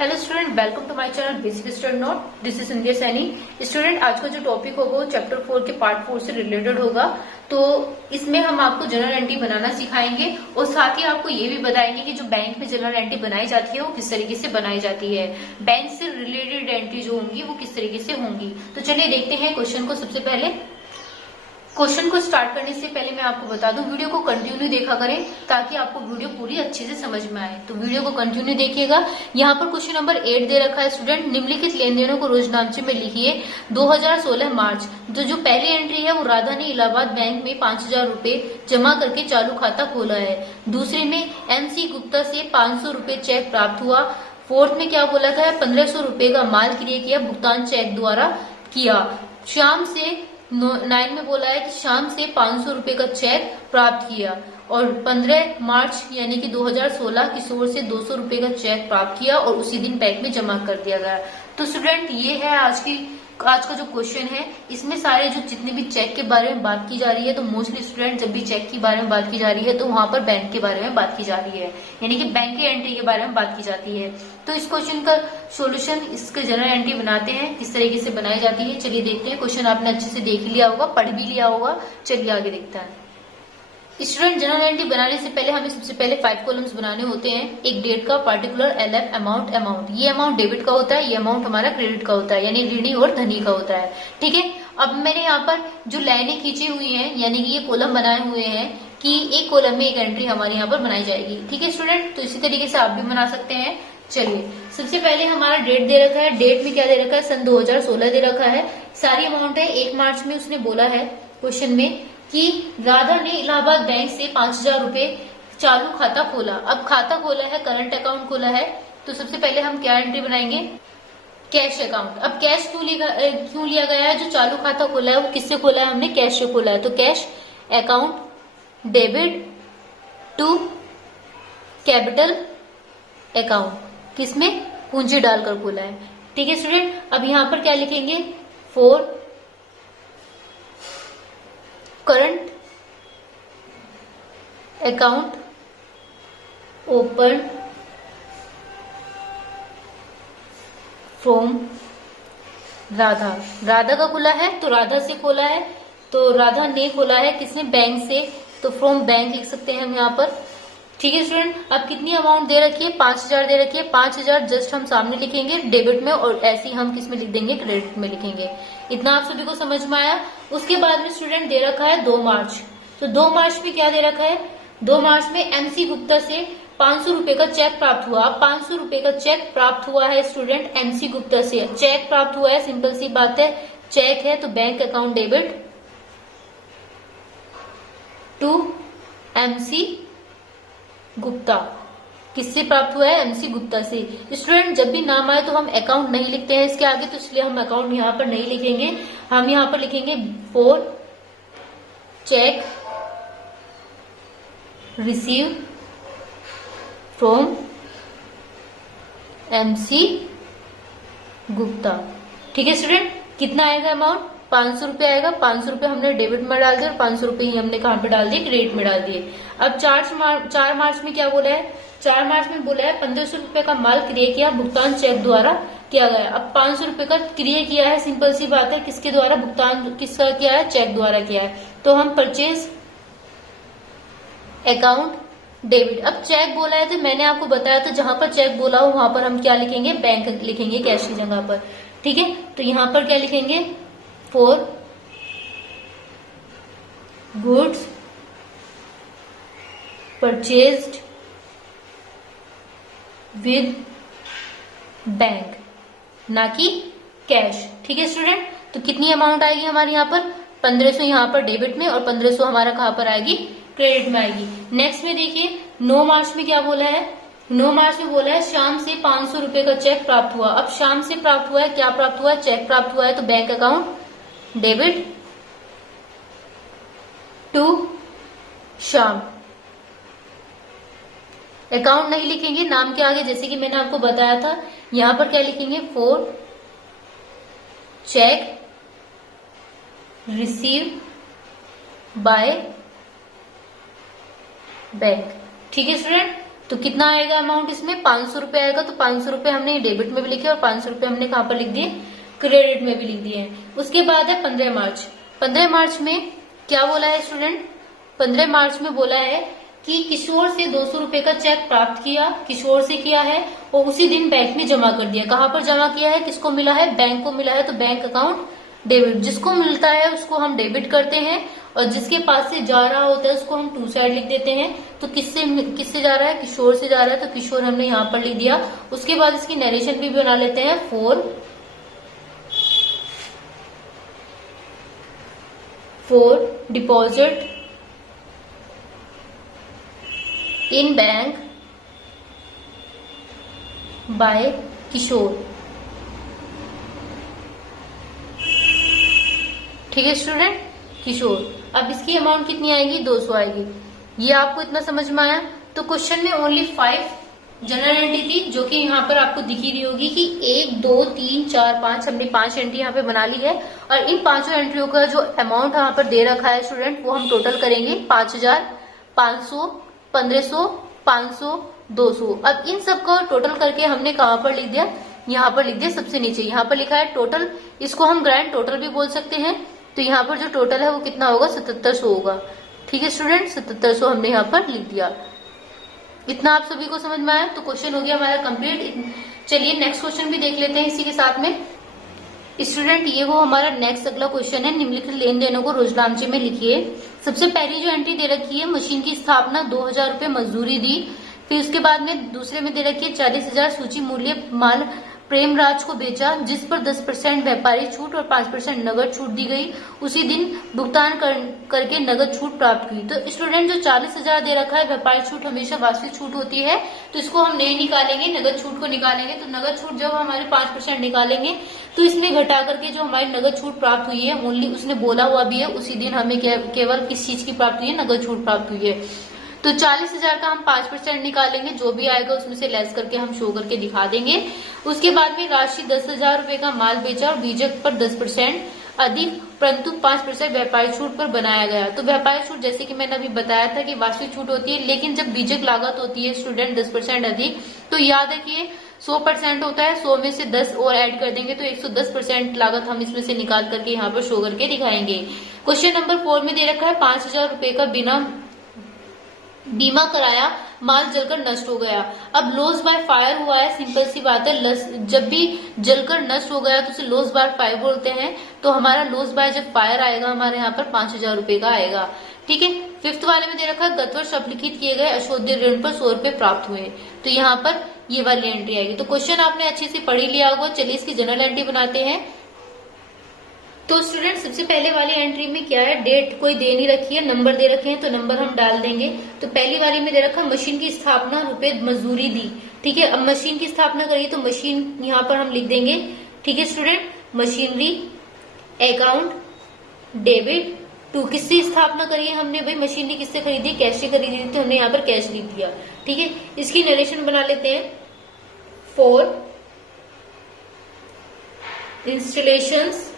Hello student, welcome to my channel basic study note. This is Sandhya Saini. Student, आज का जो topic होगा वो चैप्टर 4 के पार्ट 4 से रिलेटेड होगा। तो इसमें हम आपको जनरल एंट्री बनाना सिखाएंगे और साथ ही आपको ये भी बताएंगे कि जो बैंक में जनरल एंट्री बनाई जाती है वो किस तरीके से बनाई जाती है। बैंक से रिलेटेड एंट्री जो होंगी वो किस तरीके से होंगी। तो चलिए देखते हैं क्वेश्चन को। सबसे पहले क्वेश्चन को स्टार्ट करने से पहले मैं आपको बता दूं, वीडियो को कंटिन्यू देखा करें ताकि आपको वीडियो पूरी अच्छे से समझ में आए। तो वीडियो को कंटिन्यू देखिएगा। यहाँ पर क्वेश्चन नंबर 8 दे रखा है स्टूडेंट, निम्नलिखित लेन देनों को रोजनामचे में लिखिए। 2016 मार्च, तो जो पहली एंट्री है वो राधा ने इलाहाबाद बैंक में 5000 रूपए जमा करके चालू खाता खोला है। दूसरे में MC गुप्ता से 500 रूपये चेक प्राप्त हुआ। फोर्थ में क्या बोला गया है, 1500 रूपये का माल क्रय किया, भुगतान चेक द्वारा किया। शाम से 9 में बोला है कि शाम से 500 रूपये का चेक प्राप्त किया और 15 मार्च यानी कि 2016 किशोर से 200 रूपये का चेक प्राप्त किया और उसी दिन बैंक में जमा कर दिया गया। तो स्टूडेंट ये है आज का जो क्वेश्चन है। इसमें सारे जो जितने भी चेक के बारे में बात की जा रही है, तो मोस्टली स्टूडेंट जब भी चेक के बारे में बात की जा रही है तो वहां पर बैंक के बारे में बात की जा रही है, यानी कि बैंक की एंट्री के बारे में बात की जाती है। तो इस क्वेश्चन का सोल्यूशन, इसके जनरल एंट्री बनाते हैं, किस तरीके से बनाई जाती है चलिए देखते हैं। क्वेश्चन आपने अच्छे से देख लिया होगा, पढ़ भी लिया होगा। चलिए आगे देखते हैं। स्टूडेंट, जनरल एंट्री बनाने से पहले हमें सबसे पहले 5 कॉलम्स बनाने होते हैं। एक डेट का, पार्टिकुलर, LF, अमाउंट। ये अमाउंट डेबिट का होता है, ये अमाउंट हमारा क्रेडिट का होता है, यानी ऋणी और धनी का होता है। ठीक है। अब मैंने यहाँ पर जो लाइनें खींची हुई हैं, यानी कि ये कॉलम बनाए हुए हैं कि एक कॉलम में एक एंट्री हमारे यहाँ पर बनाई जाएगी। ठीक है स्टूडेंट, तो इसी तरीके से आप भी बना सकते हैं। चलिए, सबसे पहले हमारा डेट दे रखा है। डेट में क्या दे रखा है, सन 2016 दे रखा है। सारी अमाउंट है। 1 मार्च में उसने बोला है क्वेश्चन में कि राधा ने इलाहाबाद बैंक से 5000 रूपये चालू खाता खोला। अब खाता खोला है, करंट अकाउंट खोला है, तो सबसे पहले हम क्या एंट्री बनाएंगे, कैश अकाउंट। अब कैश क्यों लिया गया है, जो चालू खाता खोला है वो किससे खोला है, हमने कैश से खोला है। तो cash account debit to capital account, किसमें, पूंजी डालकर खोला है। ठीक है स्टूडेंट। अब यहां पर क्या लिखेंगे, for current account open from Radha. Radha का खुला है तो राधा से खोला है, तो राधा ने खोला है किसने, बैंक से, तो फ्रॉम बैंक लिख सकते हैं हम यहाँ पर। ठीक है स्टूडेंट। अब कितनी अमाउंट दे रखी है, 5000 दे रखी है। 5000 जस्ट हम सामने लिखेंगे डेबिट में और ऐसे ही हम किसमें लिख देंगे, क्रेडिट में लिखेंगे। इतना आप सभी को समझ में आया। उसके बाद में स्टूडेंट दे रखा है 2 मार्च। तो 2 मार्च में क्या दे रखा है, 2 मार्च में MC गुप्ता से 500 रूपये का चेक प्राप्त हुआ। 500 रूपये का चेक प्राप्त हुआ है स्टूडेंट MC गुप्ता से। चेक प्राप्त हुआ है, सिंपल सी बात है, चेक है तो bank account debit to MC Gupta. किससे प्राप्त हुआ है, MC गुप्ता से। स्टूडेंट, जब भी नाम आए तो हम अकाउंट नहीं लिखते हैं इसके आगे, तो इसलिए हम अकाउंट यहाँ पर नहीं लिखेंगे। हम यहाँ पर लिखेंगे for check receive from MC Gupta. ठीक है स्टूडेंट। कितना आएगा अमाउंट, 500 रूपये आएगा। 500 रूपये हमने डेबिट में डाल दिए और 500 रूपये ही हमने कहाँ पे डाल दिए, क्रेडिट में डाल दिए। अब 4 मार्च में क्या बोला है, 4 मार्च में बोला है 1500 रूपये का माल क्रय किया, भुगतान चेक द्वारा किया गया। अब 500 रूपये का क्रय किया है, सिंपल सी बात है, किसके द्वारा भुगतान किसका किया है, चेक द्वारा किया है। तो हम परचेज अकाउंट डेबिट। अब चेक बोला है तो मैंने आपको बताया था जहां पर चेक बोला हो वहां पर हम क्या लिखेंगे, बैंक लिखेंगे कैश की जगह पर। ठीक है। तो यहां पर क्या लिखेंगे, for goods purchased with bank, ना कि कैश। ठीक है स्टूडेंट। तो कितनी अमाउंट आएगी हमारे यहाँ पर, 1500 यहाँ पर डेबिट में और 1500 हमारा कहाँ पर आएगी, क्रेडिट में आएगी। नेक्स्ट में देखिए 9 मार्च में क्या बोला है, 9 मार्च में बोला है शाम से 500 रूपये का चेक प्राप्त हुआ। अब शाम से प्राप्त हुआ है, क्या प्राप्त हुआ है, चेक प्राप्त हुआ है, तो बैंक अकाउंट डेबिट टू शाम। अकाउंट नहीं लिखेंगे नाम के आगे, जैसे कि मैंने आपको बताया था। यहां पर क्या लिखेंगे, for check receive by bank. ठीक है स्टूडेंट। तो कितना आएगा अमाउंट इसमें, 500 रुपए आएगा। तो 500 रुपए हमने डेबिट में भी लिखे और 500 रुपए हमने कहाँ पर लिख दिए, क्रेडिट में भी लिख दिए हैं। उसके बाद है 15 मार्च। 15 मार्च में क्या बोला है स्टूडेंट, 15 मार्च में बोला है कि किशोर से 200 रुपए का चेक प्राप्त किया, किशोर से किया है और उसी दिन बैंक में जमा कर दिया। कहाँ पर जमा किया है, किसको मिला है, बैंक को मिला है। तो बैंक अकाउंट डेबिट, जिसको मिलता है उसको हम डेबिट करते हैं और जिसके पास से जा रहा होता है उसको हम टू साइड लिख देते हैं। तो किससे जा रहा है, किशोर से जा रहा है, तो किशोर हमने यहाँ पर लिख दिया। उसके बाद इसकी नरेशन भी बना लेते हैं, for deposit in bank by Kishore. ठीक है स्टूडेंट, किशोर। अब इसकी अमाउंट कितनी आएगी, 200 आएगी। ये आपको इतना समझ में आया। तो क्वेश्चन में ओनली 5 जनरल एंट्री थी, जो कि यहाँ पर आपको दिखी रही होगी कि 1 2 3 4 5, हमने 5 एंट्री यहाँ पे बना ली है। और इन 5 एंट्रियों का जो अमाउंट यहाँ पर दे रखा है स्टूडेंट, वो हम टोटल करेंगे 5000, 500, 1500, 500, 200। अब इन सबको टोटल करके हमने कहाँ पर लिख दिया, यहाँ पर लिख दिया सबसे नीचे। यहाँ पर लिखा है टोटल, इसको हम ग्रैंड टोटल भी बोल सकते हैं। तो यहाँ पर जो टोटल है वो कितना होगा, 7700 होगा। ठीक है स्टूडेंट, 7700 हमने यहाँ पर लिख दिया। इतना आप सभी को समझ में आया। तो क्वेश्चन हो गया हमारा कंप्लीट। चलिए नेक्स्ट क्वेश्चन भी देख लेते हैं इसी के साथ में। स्टूडेंट ये वो हमारा नेक्स्ट अगला क्वेश्चन है, निम्नलिखित लेन देनों को रोजनामचे में लिखिए। सबसे पहली जो एंट्री दे रखी है, मशीन की स्थापना 2000 रुपए मजदूरी दी। फिर उसके बाद में दूसरे में दे रखी है 40,000 सूची मूल्य माल प्रेमराज को बेचा, जिस पर 10% व्यापारी छूट और 5% नगद छूट दी गई। उसी दिन भुगतान करके नगद छूट प्राप्त हुई। तो स्टूडेंट जो 40,000 दे रखा है, व्यापारी छूट हमेशा वास्तविक छूट होती है, तो इसको हम नहीं निकालेंगे, नगद छूट को निकालेंगे। तो नगद छूट जब हमारे 5% निकालेंगे तो इसमें घटा करके जो हमारी नगद छूट प्राप्त हुई है, ओनली उसने बोला हुआ भी है उसी दिन हमें केवल किस चीज की प्राप्त हुई है, नगद छूट प्राप्त हुई है। तो 40,000 का हम 5% निकालेंगे, जो भी आएगा उसमें से लेस करके हम शो करके दिखा देंगे। उसके बाद में राशि 10,000 रुपए का माल बेचा और बीजक पर 10% अधिक परंतु 5% व्यापारी छूट पर बनाया गया। तो व्यापारी छूट जैसे कि मैंने अभी बताया था कि वास्तविक छूट होती है, लेकिन जब बीजक लागत होती है स्टूडेंट 10% अधिक, तो याद रखिए 100% होता है, 100 में से 10 और ऐड कर देंगे तो 110% लागत हम इसमें से निकाल करके यहाँ पर शो करके दिखाएंगे। क्वेश्चन नंबर 4 में दे रखा है 5,000 रुपए का बिना बीमा कराया माल जलकर नष्ट हो गया। अब लॉस बाय फायर हुआ है, सिंपल सी बात है, जब भी जलकर नष्ट हो गया तो उसे लॉस बाय फायर बोलते हैं। तो हमारा लॉस बाय जब फायर आएगा हमारे यहाँ पर 5,000 रुपए का आएगा। ठीक है, 5th वाले में दे रखा है गत वर्ष अपलिखित किए गए अशोध्य ऋण पर 100 रुपए प्राप्त हुए। तो यहाँ पर ये वाली एंट्री आएगी। तो क्वेश्चन आपने अच्छे से पढ़ लिया होगा। चलिए इसकी जनरल एंट्री बनाते हैं। तो स्टूडेंट सबसे पहले वाली एंट्री में क्या है, डेट कोई दे नहीं रखी है, नंबर दे रखे हैं तो नंबर हम डाल देंगे। तो पहली वाली में दे रखा मशीन की स्थापना रुपए मजदूरी दी। ठीक है, अब मशीन की स्थापना करिए तो मशीन यहाँ पर हम लिख देंगे। ठीक है student, machinery account debit to. किससे स्थापना करिए हमने, भाई मशीनरी किससे खरीदी, कैश से खरीदी थी, तो हमने यहाँ पर कैश लिख दिया। ठीक है, इसकी नरेशन बना लेते हैं। For installations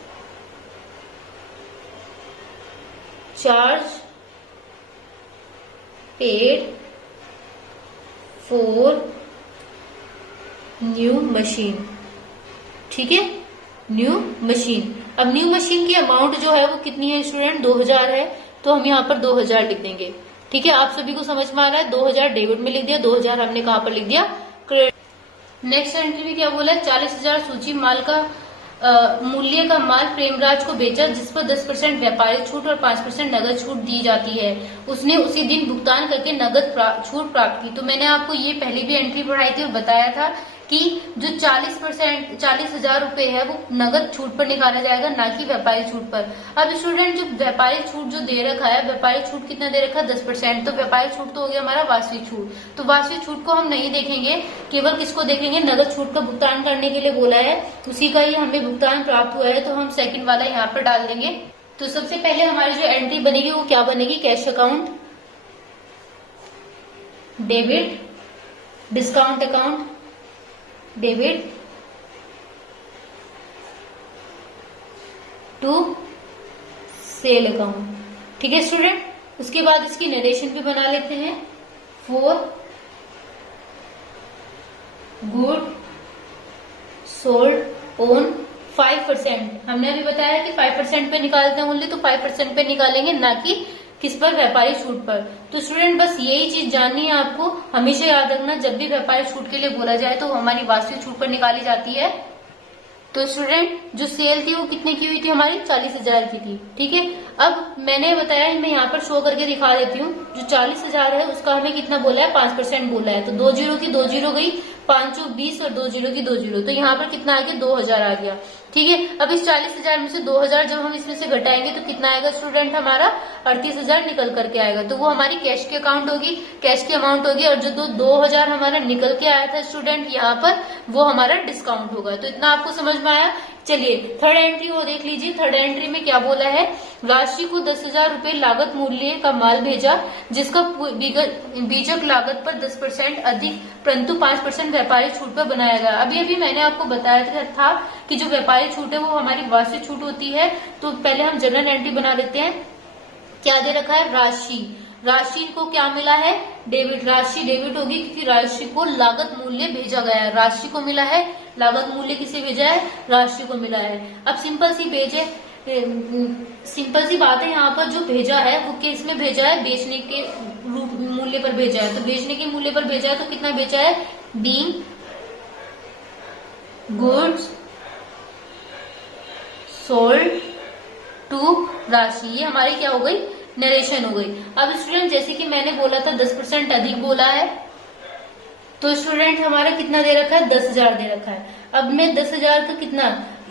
charge paid for new machine. ठीक है, न्यू मशीन। अब न्यू मशीन की अमाउंट जो है वो कितनी है स्टूडेंट, 2000 है। तो हम यहाँ पर 2000 लिख देंगे। ठीक है, आप सभी को समझ में आ रहा है। 2000 डेबिट में लिख दिया, 2000 हमने कहाँ पर लिख दिया, क्रेडिट। नेक्स्ट एंट्री में क्या बोला है, 40,000 सूची माल का मूल्य का माल प्रेमराज को बेचा, जिस पर 10% व्यापारिक छूट और 5% नगद छूट दी जाती है। उसने उसी दिन भुगतान करके नगद छूट प्राप्त की। तो मैंने आपको ये पहले भी एंट्री पढ़ाई थी और बताया था कि जो 40,000 रुपए है वो नगद छूट पर निकाला जाएगा, ना कि व्यापारिक छूट पर। अब स्टूडेंट जो व्यापारिक छूट जो दे रखा है, व्यापारिक छूट कितना दे रखा है, 10%। तो व्यापारिक छूट तो हो गया हमारा वास्तविक छूट। तो वास्तविक छूट को हम नहीं देखेंगे, केवल किसको देखेंगे, नगद छूट का भुगतान करने के लिए बोला है, उसी का ही हमें भुगतान प्राप्त हुआ है। तो हम सेकंड वाला यहाँ पर डाल देंगे। तो सबसे पहले हमारी जो एंट्री बनेगी वो क्या बनेगी, cash account debit, discount account debit to sale account. ठीक है स्टूडेंट, उसके बाद इसकी नरेशन भी बना लेते हैं। For good sold on 5%। हमने अभी बताया कि 5% पे निकालते हैं ओनली, तो 5% पे निकालेंगे, ना कि किस पर, व्यापारी छूट पर। तो स्टूडेंट बस यही चीज जाननी है आपको, हमेशा याद रखना जब भी व्यापारी छूट के लिए बोला जाए तो हमारी वास्तविक छूट पर निकाली जाती है। तो स्टूडेंट जो सेल थी वो कितने की हुई थी हमारी, 40,000 की थी। ठीक है, अब मैंने बताया, मैं यहाँ पर शो करके दिखा देती हूँ। जो 40,000 है उसका हमें कितना बोला है, 5% बोला है। तो 2 जीरो की 2 जीरो गई, 5 20 और 2 जीरो की 2 जीरो, तो यहाँ पर कितना आ गया, 2,000 आ गया। ठीक है, अब इस 40,000 में से 2,000 जब हम इसमें से घटाएंगे तो कितना आएगा स्टूडेंट, हमारा 38,000 निकल करके आएगा। तो वो हमारी कैश की अकाउंट होगी, कैश की अमाउंट होगी, और जो 2,000 हमारा निकल के आया था स्टूडेंट यहाँ पर, वो हमारा डिस्काउंट होगा। तो इतना आपको समझ में आया। चलिए थर्ड एंट्री वो देख लीजिए। थर्ड एंट्री में क्या बोला है, राशि को 10,000 रुपए लागत मूल्य का माल भेजा, जिसका बीजक लागत पर 10% अधिक परंतु 5% व्यापारी छूट पर बनाया गया। अभी अभी मैंने आपको बताया था कि जो व्यापारी छूट है वो हमारी वार्षिक छूट होती है। तो पहले हम जनरल एंट्री बना लेते हैं। क्या दे रखा है, राशि, राशि को क्या मिला है, डेबिट, राशि डेबिट होगी क्योंकि राशि को लागत मूल्य भेजा गया है। राशि को मिला है, लागत मूल्य किसे भेजा है, राशि को मिला है। अब सिंपल सी बात है, यहाँ पर जो भेजा है वो किस में भेजा है, बेचने के मूल्य पर भेजा है। तो बेचने के मूल्य पर भेजा है, तो कितना बेचा है, बीइंग गुड्स सोल्ड टू राशि। ये हमारी क्या हो गई, नरेशन हो गई। अब स्टूडेंट जैसे कि मैंने बोला था 10% अधिक बोला है, तो स्टूडेंट हमारा कितना दे रखा है, 10,000 दे रखा है। अब मैं 10,000 का कितना,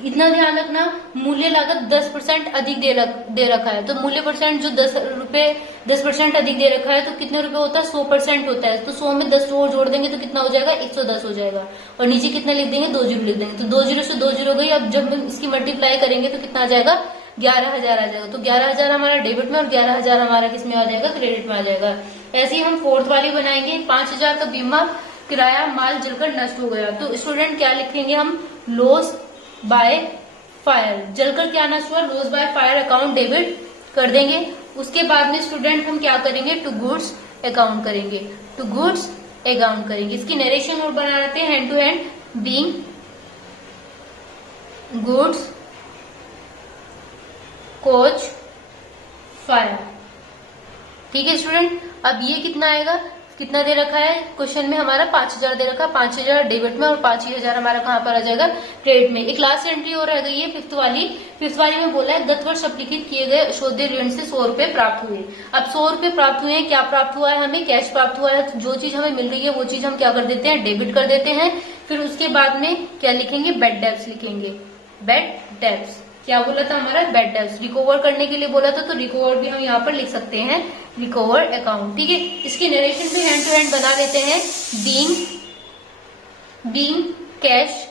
इतना ध्यान रखना, मूल्य लागत 10% अधिक दे रखा है। तो मूल्य परसेंट जो 10% अधिक दे रखा है, तो कितने रुपए होता है, 100% होता है। तो 100 में 10 और जोड़ देंगे तो कितना हो जाएगा, 110 हो जाएगा। और नीचे कितना लिख देंगे, 2 जीरो लिख देंगे। तो 2 जीरो से 2 जीरो गई। अब जब हम इसकी मल्टीप्लाई करेंगे तो कितना आ जाएगा, 11,000 आ जाएगा। तो 11,000 हमारा डेबिट में और 11,000 हमारा किस में आ जाएगा, क्रेडिट में आ जाएगा। ऐसे ही हम फोर्थ वाली बनाएंगे। 5,000 का बीमा किराया माल जलकर नष्ट हो गया। तो स्टूडेंट क्या लिखेंगे हम, लॉस बाय फायर। जलकर क्या नष्ट हुआ, loss by fire account debit कर देंगे। उसके बाद में स्टूडेंट हम क्या करेंगे, टू गुड्स अकाउंट करेंगे, टू गुड्स अकाउंट करेंगे। इसकी नरेशन और बना लेते हैं hand to hand. Being goods कोच फायर। ठीक है स्टूडेंट, अब ये कितना आएगा, कितना दे रखा है क्वेश्चन में, हमारा 5,000 दे रखा है। 5,000 डेबिट में और 5,000 हमारा कहाँ पर आ जाएगा, क्रेडिट में। एक लास्ट एंट्री और रह गई है, फिफ्थ वाली में बोला है गत वर्ष अपलिखित किए गए अशोध्य ऋण से 100 रुपए प्राप्त हुए। अब 100 रुपए प्राप्त हुए हैं, क्या प्राप्त हुआ है, हमें कैश प्राप्त हुआ है। तो जो चीज हमें मिल रही है वो चीज हम क्या कर देते हैं, डेबिट कर देते हैं। फिर उसके बाद में क्या लिखेंगे, बैड डेब्ट्स लिखेंगे। बैड डेब्ट्स क्या बोला था हमारा, बैड डेब्ट्स रिकवर करने के लिए बोला था, तो रिकवर भी हम यहाँ पर लिख सकते हैं, रिकवर अकाउंट। ठीक है, इसकी नरेशन भी हैंड टू हैंड बना लेते हैं। Being cash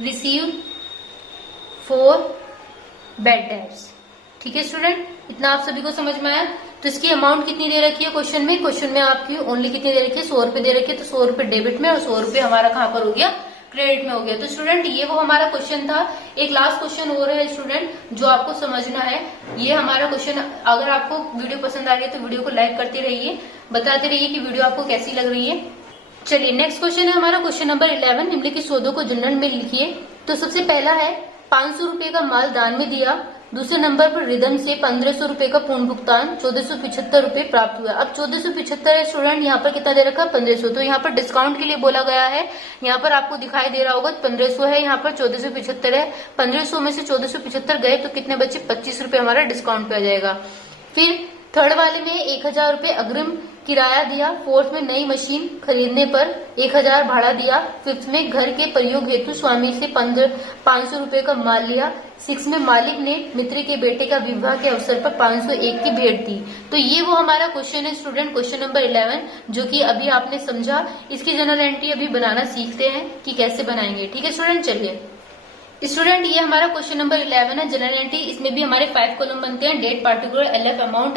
receive for bad debts. ठीक है स्टूडेंट, इतना आप सभी को समझ में आया। तो इसकी अमाउंट कितनी दे रखी है क्वेश्चन में आपकी ओनली कितनी दे रखी है, 100 रुपए दे रखी है। तो 100 रुपए डेबिट में और 100 रुपए हमारा कहाँ पर हो गया, क्रेडिट में हो गया। तो स्टूडेंट ये वो हमारा क्वेश्चन था। एक लास्ट क्वेश्चन और है स्टूडेंट जो आपको समझना है। ये हमारा क्वेश्चन, अगर आपको वीडियो पसंद आ रही है तो वीडियो को लाइक करते रहिए, बताते रहिए कि वीडियो आपको कैसी लग रही है। चलिए नेक्स्ट क्वेश्चन है हमारा क्वेश्चन नंबर 11। निम्नलिखित सौदों को जनरल में लिखिए। तो सबसे पहला है 500 रुपए का माल दान में दिया। दूसरे नंबर पर रिदम से 1500 रुपए का पूर्ण भुगतान, 1475 रुपए प्राप्त हुआ। अब 1475 है स्टूडेंट, यहाँ पर कितना दे रखा है, 1500। तो यहाँ पर डिस्काउंट के लिए बोला गया है। यहाँ पर आपको दिखाई दे रहा होगा 1500 है, यहाँ पर 1475 है। 1500 में से 1475 गए तो कितने बचे, 25 रुपए हमारा डिस्काउंट पे आ जाएगा। फिर थर्ड वाले में 1,000 रुपए अग्रिम किराया दिया। फोर्थ में नई मशीन खरीदने पर 1,000 भाड़ा दिया। फिफ्थ में घर के प्रयोग हेतु स्वामी से 500 रुपए का माल लिया। सिक्स में मालिक ने मित्र के बेटे का विवाह के अवसर पर 501 की भेंट दी। तो ये वो हमारा क्वेश्चन है स्टूडेंट, क्वेश्चन नंबर 11, जो कि अभी आपने समझा। इसकी जनरल एंट्री अभी बनाना सीखते हैं कि कैसे बनाएंगे। ठीक है स्टूडेंट, चलिए स्टूडेंट ये हमारा क्वेश्चन नंबर 11 है, जनरल एंट्री। इसमें भी हमारे 5 कॉलम बनते हैं। डेट, पार्टिकुलर, एलएफ, अमाउंट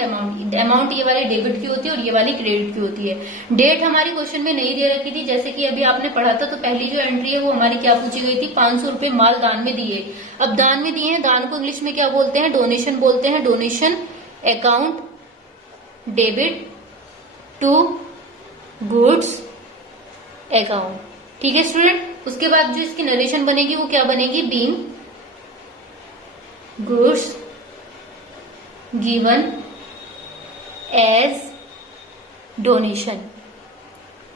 ये वाली डेबिट की होती है और ये वाली क्रेडिट की होती है। डेट हमारी क्वेश्चन में नहीं दे रखी थी, जैसे कि अभी आपने पढ़ा था। तो पहली जो एंट्री है वो हमारी क्या पूछी गई थी, 500 रुपए माल दान में दिए। अब दान में दिए हैं, दान को इंग्लिश में क्या बोलते हैं, डोनेशन बोलते हैं। Donation account debit to goods account. ठीक है स्टूडेंट, उसके बाद जो इसकी नरेशन बनेगी वो क्या बनेगी, being goods given as donation.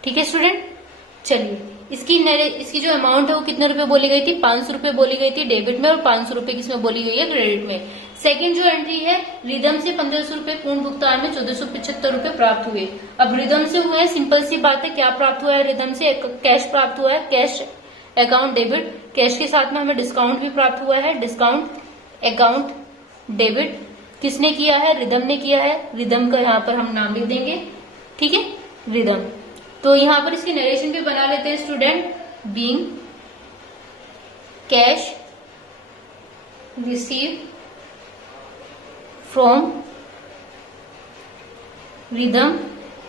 ठीक है स्टूडेंट, चलिए इसकी जो अमाउंट है वो कितने रुपए बोली गई थी, 500 रुपए बोली गई थी डेबिट में और 500 रुपए किसमें बोली गई है, क्रेडिट में। सेकंड जो एंट्री है, रिदम से 1500 रुपए पूर्ण भुगतान में 1475 रुपए प्राप्त हुए। अब रिदम से हुए, सिंपल सी बात है, क्या प्राप्त हुआ है रिदम से, कैश प्राप्त हुआ है, कैश अकाउंट डेबिट, कैश के साथ में हमें डिस्काउंट भी प्राप्त हुआ है, डिस्काउंट अकाउंट डेबिट किसने किया है, रिदम ने किया है। रिदम का यहाँ पर हम नाम लिख देंगे, ठीक है, रिदम। तो यहाँ पर इसकी नरेशन भी बना लेते हैं student, being cash receive from rhythm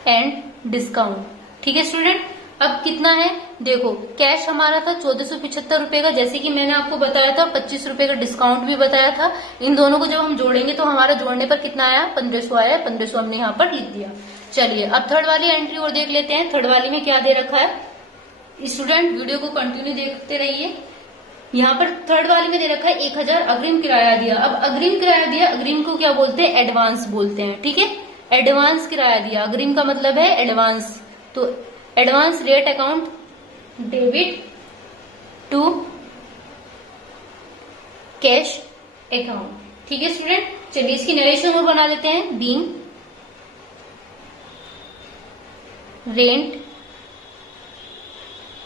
and discount. ठीक है स्टूडेंट, अब कितना है देखो, कैश हमारा था 1475 रुपए का, जैसे कि मैंने आपको बताया था 25 रुपए का डिस्काउंट भी बताया था। इन दोनों को जब हम जोड़ेंगे तो हमारा जोड़ने पर कितना आया, 1500 आया, 1500 हमने यहाँ पर लिख दिया। चलिए अब थर्ड वाली एंट्री और देख लेते हैं। थर्ड वाली में क्या दे रखा है, स्टूडेंट वीडियो को कंटिन्यू देखते रहिए। यहाँ पर थर्ड वाली में दे रखा है 1000 अग्रिम किराया दिया। अब अग्रिम किराया दिया, अग्रिम को क्या बोलते हैं, एडवांस बोलते हैं। ठीक है, एडवांस किराया दिया, अग्रिम का मतलब है एडवांस। तो advance rent account debit to cash account. ठीक है स्टूडेंट, चलिए इसकी नरेशन और बना लेते हैं, being rent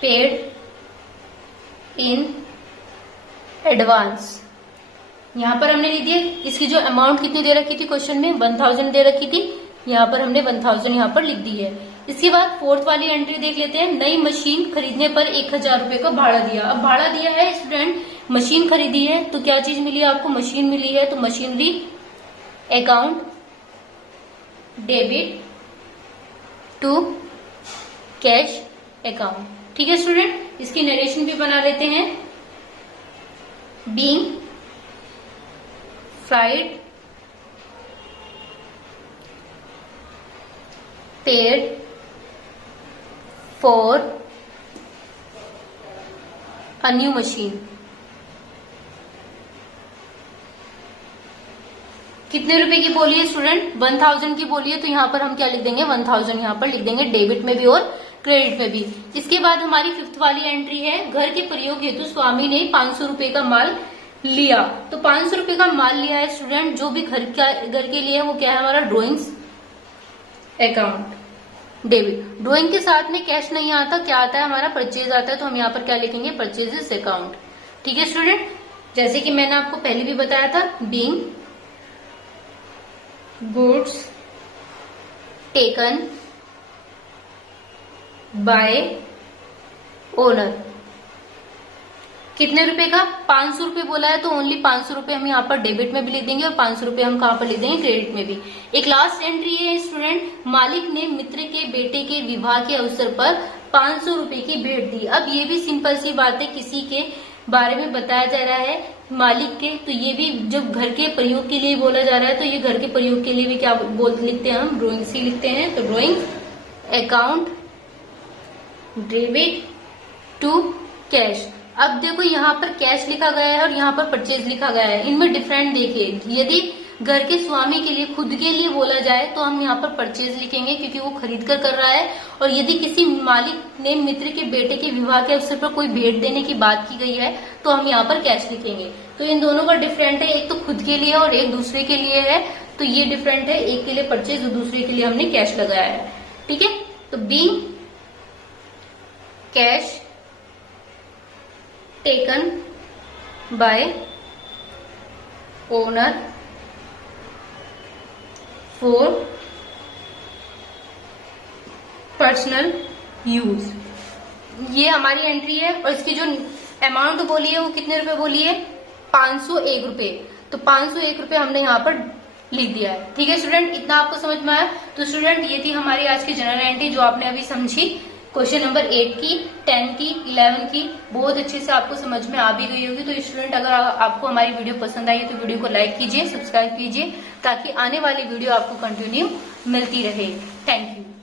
paid in advance. यहां पर हमने लिख दिया, इसकी जो अमाउंट कितनी दे रखी थी क्वेश्चन में, 1000 दे रखी थी, यहाँ पर हमने 1000 यहाँ पर लिख दी है। इसके बाद फोर्थ वाली एंट्री देख लेते हैं, नई मशीन खरीदने पर 1000 रुपए का भाड़ा दिया। अब भाड़ा दिया है स्टूडेंट, मशीन खरीदी है तो क्या चीज मिली है आपको, मशीन मिली है, तो machinery account debit to cash account. ठीक है स्टूडेंट, इसकी नरेशन भी बना लेते हैं, बीइंग फ्राइड paid for a new machine. कितने रुपए की बोली है स्टूडेंट, 1000 की बोली है, तो यहाँ पर हम क्या लिख देंगे, 1000 यहाँ पर लिख देंगे, डेबिट में भी और क्रेडिट में भी। इसके बाद हमारी फिफ्थ वाली एंट्री है, घर के प्रयोग हेतु स्वामी ने 500 रुपए का माल लिया। तो 500 रुपए का माल लिया है स्टूडेंट, जो भी घर के लिए है वो क्या है हमारा, ड्रॉइंग्स अकाउंट डेबिट। ड्रॉइंग के साथ में कैश नहीं आता, क्या आता है हमारा, परचेज आता है, तो हम यहाँ पर क्या लिखेंगे, परचेजेस अकाउंट। ठीक है स्टूडेंट, जैसे कि मैंने आपको पहले भी बताया था, being goods taken by owner. कितने रुपए का, 500 रुपए बोला है, तो ओनली 500 रुपए हम यहाँ पर डेबिट में भी लिख देंगे और 500 रुपए हम कहाँ पर लिख देंगे, क्रेडिट में भी। एक लास्ट एंट्री है स्टूडेंट, मालिक ने मित्र के बेटे के विवाह के अवसर पर 500 रुपए की भेंट दी। अब ये भी सिंपल सी बात है, किसी के बारे में बताया जा रहा है मालिक के, तो ये भी जब घर के प्रयोग के लिए बोला जा रहा है, तो ये घर के प्रयोग के लिए भी क्या लिखते हैं हम, ड्रॉइंग सी लिखते हैं। तो drawing account debit to cash. अब देखो यहाँ पर कैश लिखा गया है और यहाँ पर परचेज लिखा गया है, इनमें डिफरेंट देखिए, यदि घर के स्वामी के लिए, खुद के लिए बोला जाए तो हम यहाँ पर परचेज लिखेंगे क्योंकि वो खरीद कर रहा है, और यदि किसी मालिक ने मित्र के बेटे के विवाह के अवसर पर कोई भेंट देने की बात की गई है तो हम यहाँ पर कैश लिखेंगे। तो इन दोनों का डिफरेंट है, एक तो खुद के लिए और एक दूसरे के लिए है, तो ये डिफरेंट है, एक के लिए परचेज और दूसरे के लिए हमने कैश लगाया है। ठीक है, तो being cash taken by owner for personal use, ये हमारी एंट्री है। और इसकी जो अमाउंट बोली है वो कितने रुपए बोली है, 501 रुपए। तो 501 रुपए हमने यहाँ पर लिख दिया है। ठीक है स्टूडेंट, इतना आपको समझ में आया। तो स्टूडेंट ये थी हमारी आज की जनरल एंट्री जो आपने अभी समझी, क्वेश्चन नंबर 8 की, 10 की, 11 की, बहुत अच्छे से आपको समझ में आ भी गई होगी। तो स्टूडेंट अगर आपको हमारी वीडियो पसंद आई तो वीडियो को लाइक कीजिए, सब्सक्राइब कीजिए, ताकि आने वाली वीडियो आपको कंटिन्यू मिलती रहे। Thank you.